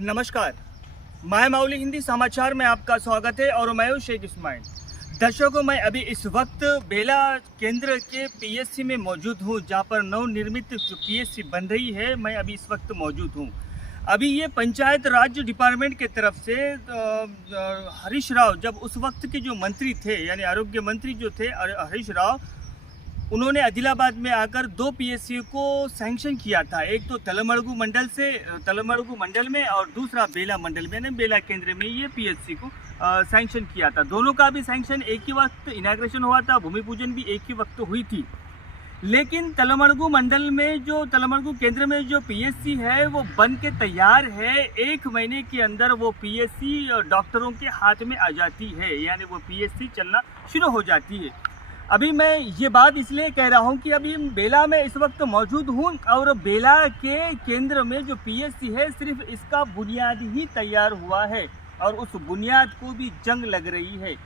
नमस्कार, माय माउली हिंदी समाचार में आपका स्वागत है और मैं हूं शेख इस्माइल। दर्शकों, मैं अभी इस वक्त बेला केंद्र के पीएससी में मौजूद हूं, जहां पर नवनिर्मित जो पीएससी बन रही है, मैं अभी इस वक्त मौजूद हूं। अभी ये पंचायत राज डिपार्टमेंट की तरफ से हरीश राव, जब उस वक्त के जो मंत्री थे यानी आरोग्य मंत्री जो थे हरीश राव, उन्होंने आदिलाबाद में आकर 2 पीएससी को सैंक्शन किया था। एक तो तलमड़गु मंडल में और दूसरा बेला मंडल में, यानी बेला केंद्र में ये पीएससी को सैंक्शन किया था। दोनों का भी सैंक्शन एक ही वक्त इनाग्रेशन हुआ था, भूमि पूजन भी एक ही वक्त हुई थी। लेकिन तलमड़गु केंद्र में जो पीएससी है वो बन के तैयार है। 1 महीने के अंदर वो पीएससी डॉक्टरों के हाथ में आ जाती है, यानी वो पीएससी चलना शुरू हो जाती है। अभी मैं ये बात इसलिए कह रहा हूँ कि अभी बेला में इस वक्त मौजूद हूँ और बेला के केंद्र में जो पीएससी है, सिर्फ इसका बुनियाद ही तैयार हुआ है और उस बुनियाद को भी जंग लग रही है।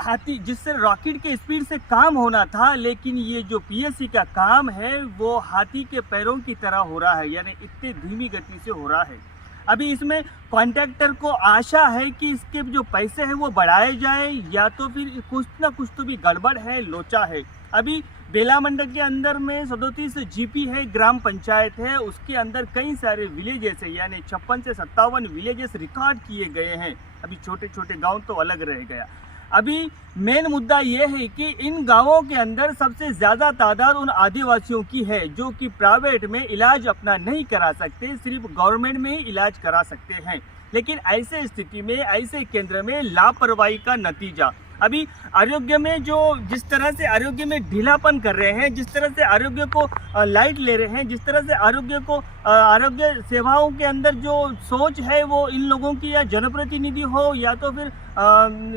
हाथी जिससे रॉकेट के स्पीड से काम होना था, लेकिन ये जो पीएससी का काम है वो हाथी के पैरों की तरह हो रहा है, यानी इतनी धीमी गति से हो रहा है। अभी इसमें कॉन्ट्रैक्टर को आशा है कि इसके जो पैसे हैं वो बढ़ाए जाए, या तो फिर कुछ ना कुछ तो भी गड़बड़ है, लोचा है। अभी बेला मंडल के अंदर में 37 जीपी है, ग्राम पंचायत है, उसके अंदर कई सारे विलेजेस है, यानी 56 से 57 विलेजेस रिकॉर्ड किए गए हैं। अभी छोटे छोटे गांव तो अलग रह गया। अभी मेन मुद्दा ये है कि इन गांवों के अंदर सबसे ज़्यादा तादाद उन आदिवासियों की है जो कि प्राइवेट में इलाज अपना नहीं करा सकते, सिर्फ गवर्नमेंट में ही इलाज करा सकते हैं। लेकिन ऐसे स्थिति में, ऐसे केंद्र में लापरवाही का नतीजा अभी आरोग्य में जिस तरह से आरोग्य में ढीलापन कर रहे हैं, जिस तरह से आरोग्य को लाइट ले रहे हैं, जिस तरह से आरोग्य सेवाओं के अंदर जो सोच है वो इन लोगों की, या जनप्रतिनिधि हो या तो फिर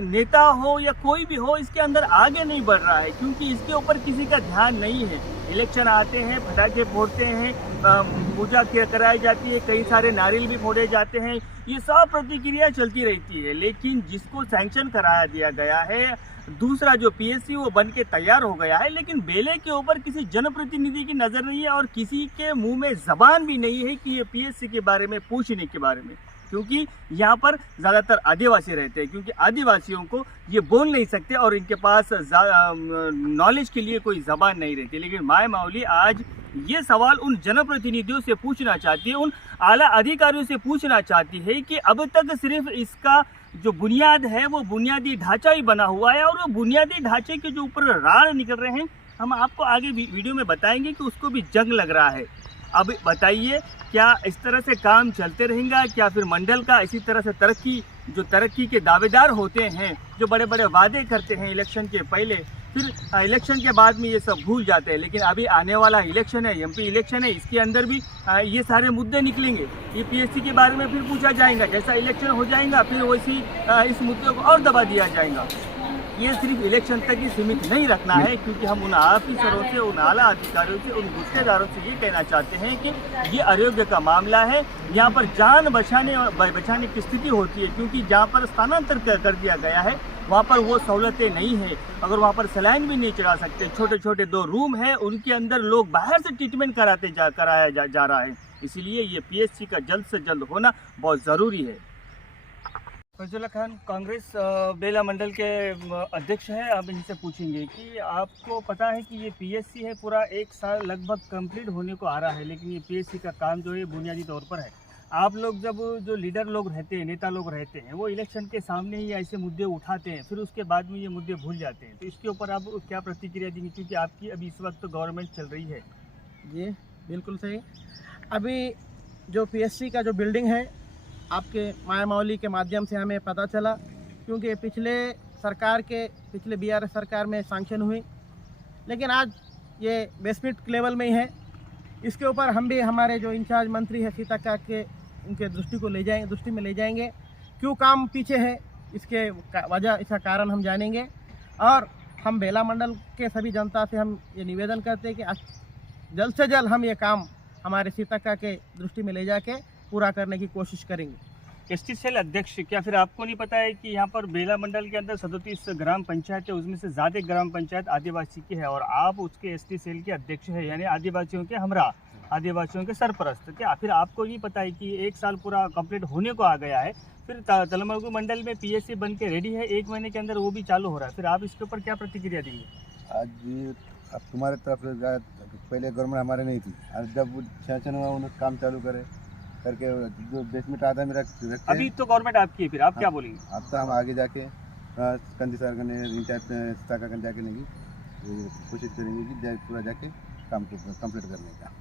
नेता हो या कोई भी हो, इसके अंदर आगे नहीं बढ़ रहा है, क्योंकि इसके ऊपर किसी का ध्यान नहीं है। इलेक्शन आते हैं, पटाखे फोड़ते हैं, पूजा कराई जाती है, कई सारे नारियल भी फोड़े जाते हैं, ये सब प्रतिक्रिया चलती रहती है। लेकिन जिसको सैंक्शन कराया दिया गया है, दूसरा जो पीएससी वो बन के तैयार हो गया है, लेकिन बेले के ऊपर किसी जनप्रतिनिधि की नज़र नहीं है और किसी के मुंह में जबान भी नहीं है कि ये पीएससी के बारे में पूछने के बारे में, क्योंकि यहाँ पर ज़्यादातर आदिवासी रहते हैं, क्योंकि आदिवासियों को ये बोल नहीं सकते और इनके पास नॉलेज के लिए कोई ज़बान नहीं रहती। लेकिन माय माउली आज ये सवाल उन जनप्रतिनिधियों से पूछना चाहती है, उन आला अधिकारियों से पूछना चाहती है कि अब तक सिर्फ इसका जो बुनियाद है वो बुनियादी ढांचा ही बना हुआ है, और वो बुनियादी ढांचे के जो ऊपर राड़ निकल रहे हैं, हम आपको आगे वीडियो में बताएंगे कि उसको भी जंग लग रहा है। अब बताइए, क्या इस तरह से काम चलते रहेगा? क्या फिर मंडल का इसी तरह से तरक्की के दावेदार होते हैं, जो बड़े बड़े वादे करते हैं इलेक्शन के पहले, फिर इलेक्शन के बाद में ये सब भूल जाते हैं? लेकिन अभी आने वाला इलेक्शन है, एमपी इलेक्शन है, इसके अंदर भी ये सारे मुद्दे निकलेंगे। ये पीएससी के बारे में फिर पूछा जाएगा, जैसा इलेक्शन हो जाएगा फिर वैसी इस मुद्दे को और दबा दिया जाएगा। ये सिर्फ इलेक्शन तक ही सीमित नहीं रखना है, क्योंकि हम उन ऑफिसरों से, उन आला अधिकारियों से, उन गुत्तेदारों से ये कहना चाहते हैं कि ये आरोग्य का मामला है। यहाँ पर जान बचाने की स्थिति होती है, क्योंकि जहाँ पर स्थानांतर कर दिया गया है वहाँ पर वो सहूलतें नहीं है। अगर वहाँ पर सलाइन भी नहीं चढ़ा सकते, छोटे छोटे 2 रूम है, उनके अंदर लोग बाहर से ट्रीटमेंट कराया जा रहा है। इसीलिए ये पीएससी का जल्द से जल्द होना बहुत ज़रूरी है। फैजुल्ला खान कांग्रेस बेला मंडल के अध्यक्ष हैं। आप इनसे पूछेंगे कि आपको पता है कि ये पीएससी है, पूरा 1 साल लगभग कंप्लीट होने को आ रहा है, लेकिन ये पीएससी का काम जो है बुनियादी तौर पर है। आप लोग जब जो लीडर लोग रहते हैं, नेता लोग रहते हैं, वो इलेक्शन के सामने ही ऐसे मुद्दे उठाते हैं, फिर उसके बाद में ये मुद्दे भूल जाते हैं, तो इसके ऊपर आप क्या प्रतिक्रिया देंगे? क्योंकि आपकी अभी इस वक्त गवर्नमेंट चल रही है। जी बिल्कुल सही। अभी जो पीएससी का जो बिल्डिंग है, आपके माय माउली के माध्यम से हमें पता चला, क्योंकि पिछले बीआरएस सरकार में सैंक्शन हुई, लेकिन आज ये बेसमेंट लेवल में ही है। इसके ऊपर हम भी हमारे जो इंचार्ज मंत्री है सीता के उनके दृष्टि में ले जाएंगे, क्यों काम पीछे है, इसका कारण हम जानेंगे। और हम बेला मंडल के सभी जनता से हम ये निवेदन करते हैं कि जल्द से जल्द हम ये काम हमारे सीता के दृष्टि में ले जाके पूरा करने की कोशिश करेंगे। एसटी सेल अध्यक्ष, क्या फिर आपको नहीं पता है कि यहाँ पर बेला मंडल के अंदर 37 ग्राम पंचायत है, उसमें से ज़्यादा ग्राम पंचायत आदिवासी की है और आप उसके एसटी सेल के अध्यक्ष है, यानी आदिवासियों के हमरा। आदिवासियों के सरपरस्त। क्या फिर आपको ये पता है कि 1 साल पूरा कंप्लीट होने को आ गया है, फिर तलमगु मंडल में पीएससी बन के रेडी है, 1 महीने के अंदर वो भी चालू हो रहा है, फिर आप इसके ऊपर क्या प्रतिक्रिया देंगे? आज भी अब तुम्हारे तरफ से पहले गवर्नमेंट हमारे नहीं थी, आज जब सेशन हुआ उन्होंने काम चालू करे करके जो बेसमेंट आधा में रखते अभी तो गवर्नमेंट आपकी है, फिर आप क्या बोलेंगे? अब तो हम आगे जाके कंदी सर करने इन टाइप शाखा करने जाके नहीं कोशिश करेंगे कि पूरा जाके काम को कंप्लीट करने का।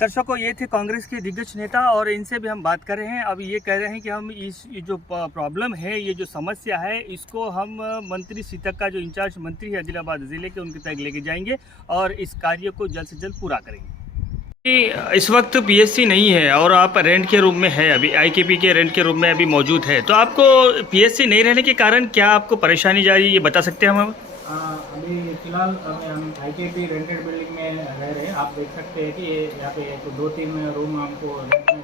दर्शकों, ये थे कांग्रेस के दिग्गज नेता और इनसे भी हम बात कर रहे हैं। अब ये कह रहे हैं कि हम ये जो प्रॉब्लम है, ये जो समस्या है, इसको हम मंत्री सीतक का जो इंचार्ज मंत्री है आदिलाबाद ज़िले के, उनके तक लेके जाएंगे और इस कार्य को जल्द से जल्द पूरा करेंगे। इस वक्त पीएससी नहीं है और आप रेंट के रूम में है, अभी आईकेपी के रेंट के रूम में अभी मौजूद है, तो आपको पीएससी नहीं रहने के कारण क्या आपको परेशानी जा रही है, ये बता सकते हैं हम? अभी फिलहाल हम आईकेपी रेंटेड बिल्डिंग में रह रहे हैं। आप देख सकते हैं कि यहाँ पे 2-3 रूम हमको रेंट में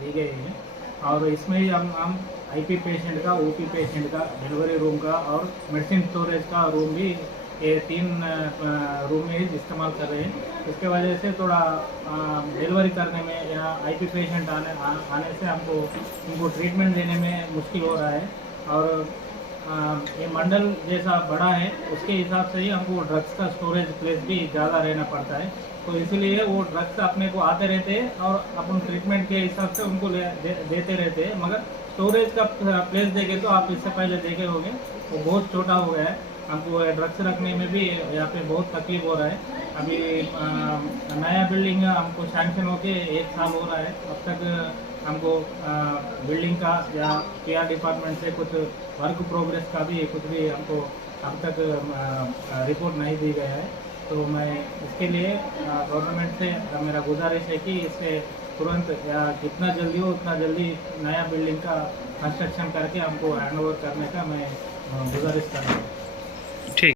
दी गए हैं और इसमें ही हम आईपी पेशेंट का, ओपी पेशेंट का, डिलीवरी रूम का और मेडिसिन स्टोरेज का रूम भी, ये 3 रूम में इस्तेमाल कर रहे हैं। इसके वजह से थोड़ा डिलीवरी करने में या आईपी पेशेंट आने से हमको उनको ट्रीटमेंट देने में मुश्किल हो रहा है और ये मंडल जैसा बड़ा है उसके हिसाब से ही हमको ड्रग्स का स्टोरेज प्लेस भी ज़्यादा रहना पड़ता है, तो इसीलिए वो ड्रग्स अपने को आते रहते हैं और अपन ट्रीटमेंट के हिसाब से उनको देते रहते हैं। मगर स्टोरेज का प्लेस देखे तो आप इससे पहले देखे होंगे वो बहुत छोटा हो गया है, हमको ड्रग्स रखने में भी यहाँ पे बहुत तकलीफ हो रहा है। अभी नया बिल्डिंग हमको सैंक्शन होके 1 साल हो रहा है, अब तक हमको बिल्डिंग का या पीआर डिपार्टमेंट से कुछ वर्क प्रोग्रेस का भी कुछ भी हमको अब तक रिपोर्ट नहीं दी गया है। तो मैं इसके लिए गवर्नमेंट से मेरा गुजारिश है कि इससे तुरंत या जितना जल्दी हो उतना जल्दी नया बिल्डिंग का कंस्ट्रक्शन करके हमको हैंड ओवर करने का मैं गुजारिश कर रहा हूँ।